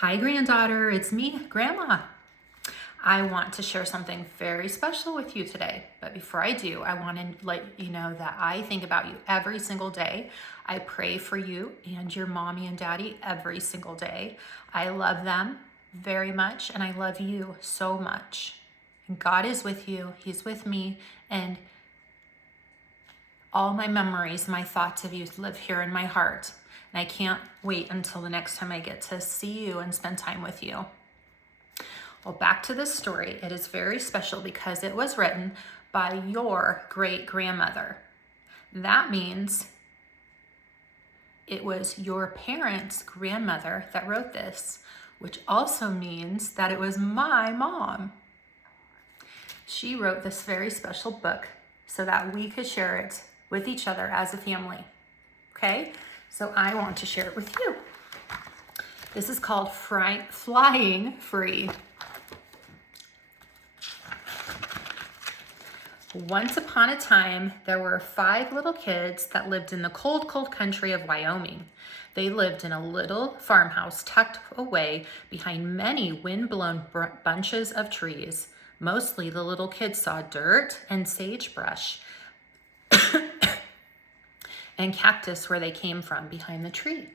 Hi, granddaughter. It's me, Grandma. I want to share something very special with you today. But before I do, I want to let you know that I think about you every single day. I pray for you and your mommy and daddy every single day. I love them very much, and I love you so much. And God is with you. He's with me. And all my memories, my thoughts of you live here in my heart. And I can't wait until the next time I get to see you and spend time with you. Well, back to this story. It is very special because it was written by your great grandmother. That means it was your parents' grandmother that wrote this, which also means that it was my mom. She wrote this very special book so that we could share it with each other as a family. Okay? So I want to share it with you. This is called Flying Free. Once upon a time, there were 5 little kids that lived in the cold, cold country of Wyoming. They lived in a little farmhouse tucked away behind many wind-blown bunches of trees. Mostly the little kids saw dirt and sagebrush and cactus where they came from behind the tree.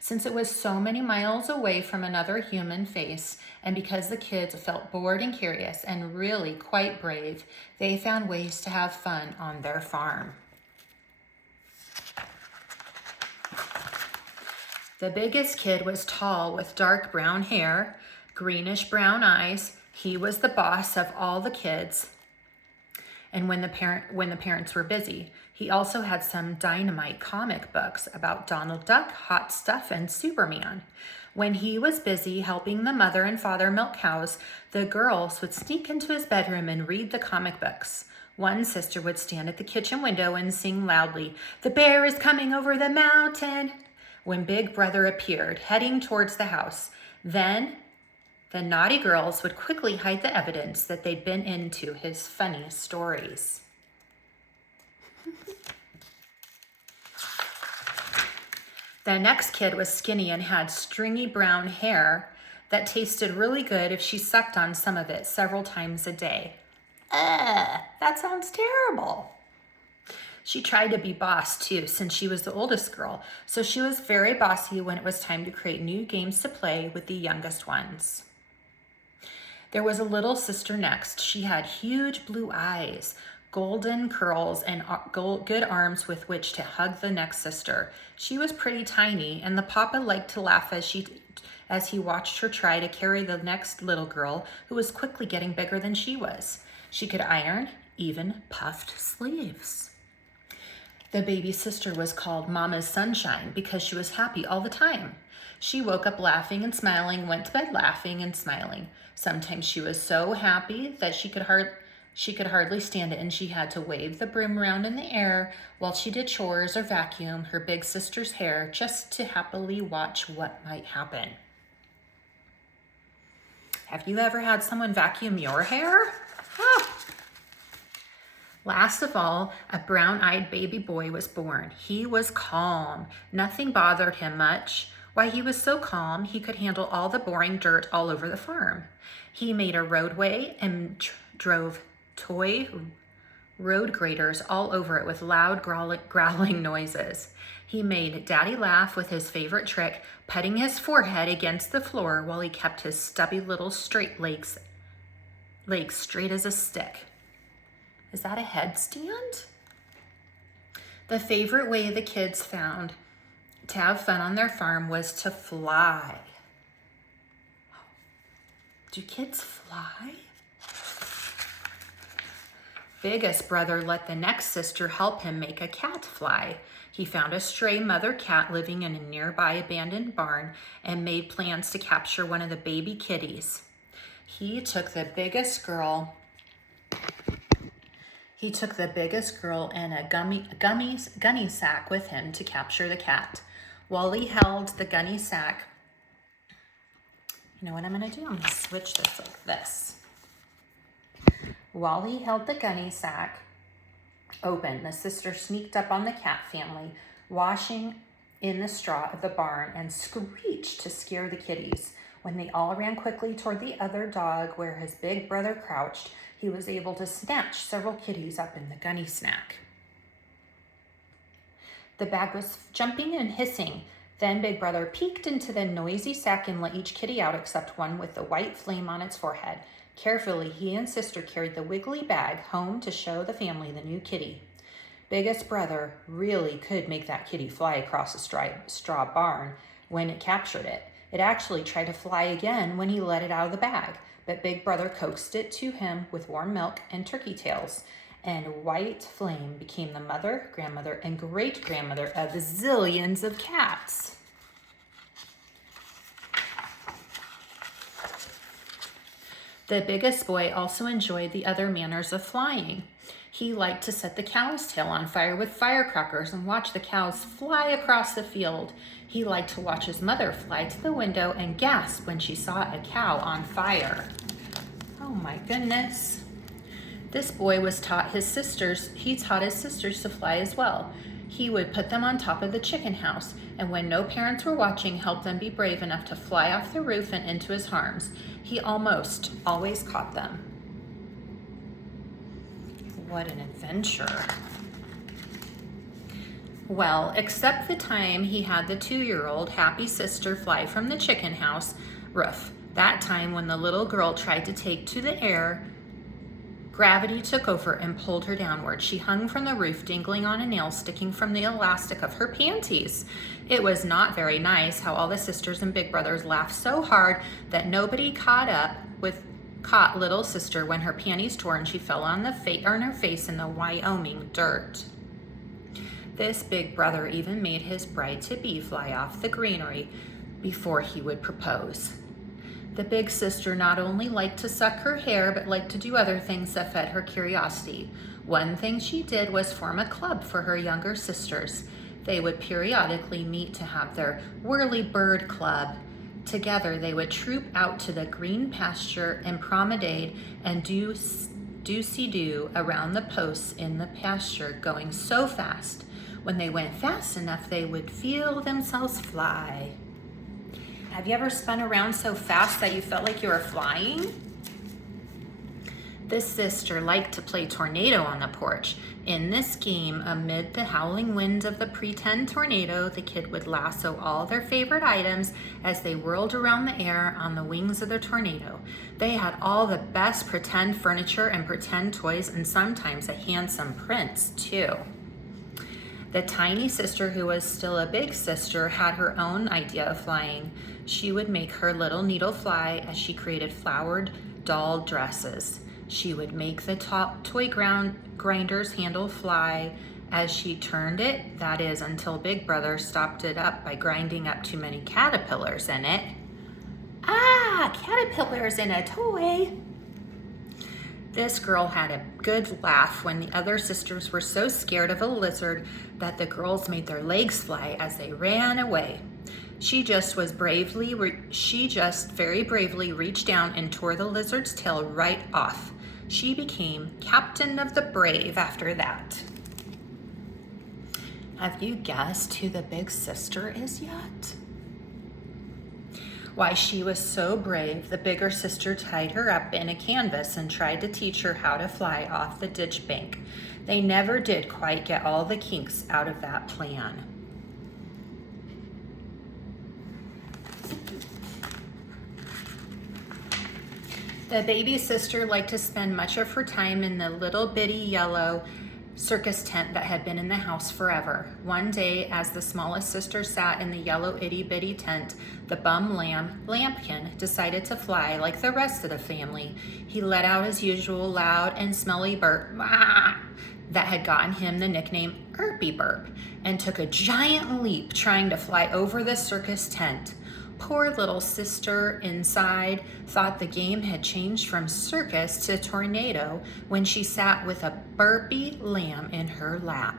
Since it was so many miles away from another human face, and because the kids felt bored and curious and really quite brave, they found ways to have fun on their farm. The biggest kid was tall with dark brown hair, greenish brown eyes. He was the boss of all the kids. And when the parents were busy, he also had some dynamite comic books about Donald Duck, Hot Stuff, and Superman. When he was busy helping the mother and father milk cows, the girls would sneak into his bedroom and read the comic books. One sister would stand at the kitchen window and sing loudly, "The bear is coming over the mountain," when Big Brother appeared, heading towards the house. Then the naughty girls would quickly hide the evidence that they'd been into his funny stories. The next kid was skinny and had stringy brown hair that tasted really good if she sucked on some of it several times a day. That sounds terrible. She tried to be boss too, since she was the oldest girl, so she was very bossy when it was time to create new games to play with the youngest ones. There was a little sister next. She had huge blue eyes, golden curls, and good arms with which to hug the next sister. She was pretty tiny, and the papa liked to laugh as he watched her try to carry the next little girl, who was quickly getting bigger than she was. She could iron even puffed sleeves. The baby sister was called Mama's Sunshine because she was happy all the time. She woke up laughing and smiling, went to bed laughing and smiling. Sometimes she was so happy that she could hardly stand it, and she had to wave the broom around in the air while she did chores or vacuum her big sister's hair just to happily watch what might happen. Have you ever had someone vacuum your hair? Last of all, a brown-eyed baby boy was born. He was calm. Nothing bothered him much. Why, he was so calm, he could handle all the boring dirt all over the farm. He made a roadway and drove toy road graders all over it with loud growling noises. He made Daddy laugh with his favorite trick, putting his forehead against the floor while he kept his stubby little straight legs straight as a stick. Is that a headstand? The favorite way the kids found to have fun on their farm was to fly. Do kids fly? Biggest brother let the next sister help him make a cat fly. He found a stray mother cat living in a nearby abandoned barn and made plans to capture one of the baby kitties. He took the biggest girl in a gunny sack with him to capture the cat. While he held the gunny sack, you know what I'm gonna do? I'm gonna switch this like this. While he held the gunny sack open, the sister sneaked up on the cat family, washing in the straw of the barn, and screeched to scare the kitties. When they all ran quickly toward the other dog where his big brother crouched, he was able to snatch several kitties up in the gunny snack. The bag was jumping and hissing. Then Big Brother peeked into the noisy sack and let each kitty out except one with the white flame on its forehead. Carefully, he and Sister carried the wiggly bag home to show the family the new kitty. Biggest Brother really could make that kitty fly across a straw barn when it captured it. It actually tried to fly again when he let it out of the bag, but Big Brother coaxed it to him with warm milk and turkey tails, and White Flame became the mother, grandmother, and great-grandmother of zillions of cats. The biggest boy also enjoyed the other manners of flying. He liked to set the cow's tail on fire with firecrackers and watch the cows fly across the field. He liked to watch his mother fly to the window and gasp when she saw a cow on fire. Oh my goodness. This boy taught his sisters to fly as well. He would put them on top of the chicken house, and when no parents were watching, help them be brave enough to fly off the roof and into his arms. He almost always caught them. What an adventure. Well, except the time he had the 2-year-old happy sister fly from the chicken house roof. That time when the little girl tried to take to the air, gravity took over and pulled her downward. She hung from the roof, dangling on a nail sticking from the elastic of her panties. It was not very nice how all the sisters and big brothers laughed so hard that nobody caught little sister when her panties tore and she fell on her face in the Wyoming dirt. This big brother even made his bride-to-be fly off the greenery before he would propose. The big sister not only liked to suck her hair, but liked to do other things that fed her curiosity. One thing she did was form a club for her younger sisters. They would periodically meet to have their Whirly Bird Club. Together, they would troop out to the green pasture and promenade and do-see-do around the posts in the pasture, going so fast. When they went fast enough, they would feel themselves fly. Have you ever spun around so fast that you felt like you were flying? This sister liked to play tornado on the porch. In this game, amid the howling winds of the pretend tornado, the kid would lasso all their favorite items as they whirled around the air on the wings of the tornado. They had all the best pretend furniture and pretend toys, and sometimes a handsome prince too. The tiny sister, who was still a big sister, had her own idea of flying. She would make her little needle fly as she created flowered doll dresses. She would make the toy grinder's handle fly as she turned it, that is, until Big Brother stopped it up by grinding up too many caterpillars in it. Ah, caterpillars in a toy! This girl had a good laugh when the other sisters were so scared of a lizard that the girls made their legs fly as they ran away. She just very bravely reached down and tore the lizard's tail right off. She became Captain of the Brave after that. Have you guessed who the big sister is yet? Why, she was so brave, the bigger sister tied her up in a canvas and tried to teach her how to fly off the ditch bank. They never did quite get all the kinks out of that plan. The baby sister liked to spend much of her time in the little bitty yellow circus tent that had been in the house forever. One day, as the smallest sister sat in the yellow itty-bitty tent, the bum lamb, Lampkin, decided to fly like the rest of the family. He let out his usual loud and smelly burp that had gotten him the nickname Irpy Burp, and took a giant leap trying to fly over the circus tent. Poor little sister inside thought the game had changed from circus to tornado when she sat with a burpy lamb in her lap.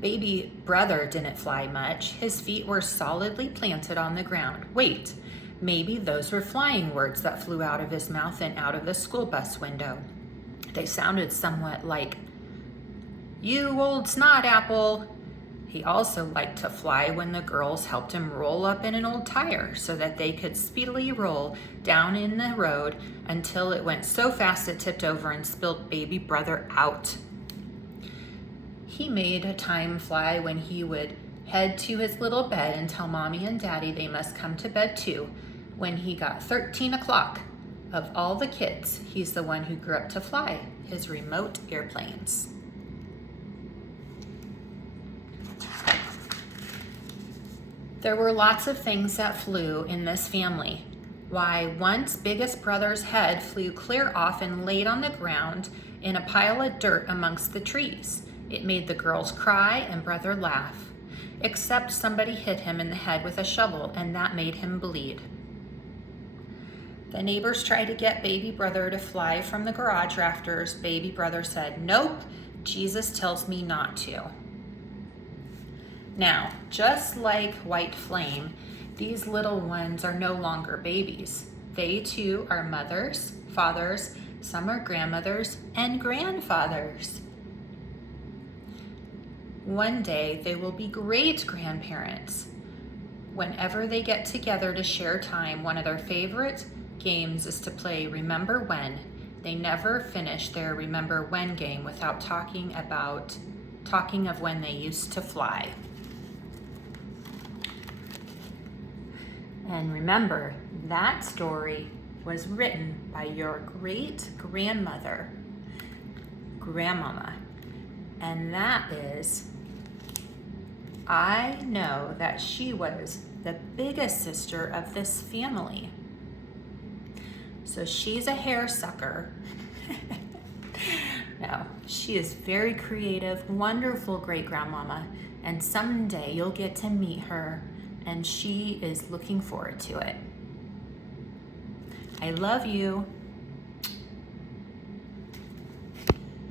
Baby brother didn't fly much. His feet were solidly planted on the ground. Wait, maybe those were flying words that flew out of his mouth and out of the school bus window. They sounded somewhat like, "You old snot apple," He also liked to fly when the girls helped him roll up in an old tire so that they could speedily roll down in the road until it went so fast it tipped over and spilled baby brother out. He made time fly when he would head to his little bed and tell Mommy and Daddy they must come to bed too. When he got 13 o'clock, of all the kids, he's the one who grew up to fly his remote airplanes. There were lots of things that flew in this family. Why, once biggest brother's head flew clear off and laid on the ground in a pile of dirt amongst the trees. It made the girls cry and brother laugh, except somebody hit him in the head with a shovel and that made him bleed. The neighbors tried to get baby brother to fly from the garage rafters. Baby brother said, "Nope, Jesus tells me not to." Now, just like White Flame, these little ones are no longer babies. They too are mothers, fathers, some are grandmothers and grandfathers. One day they will be great grandparents. Whenever they get together to share time, one of their favorite games is to play Remember When. They never finish their Remember When game without talking of when they used to fly. And remember, that story was written by your great grandmother, Grandmama. And that is, I know that she was the biggest sister of this family. So she's a hair sucker. No, she is very creative, wonderful great grandmama, and someday you'll get to meet her, and she is looking forward to it. I love you.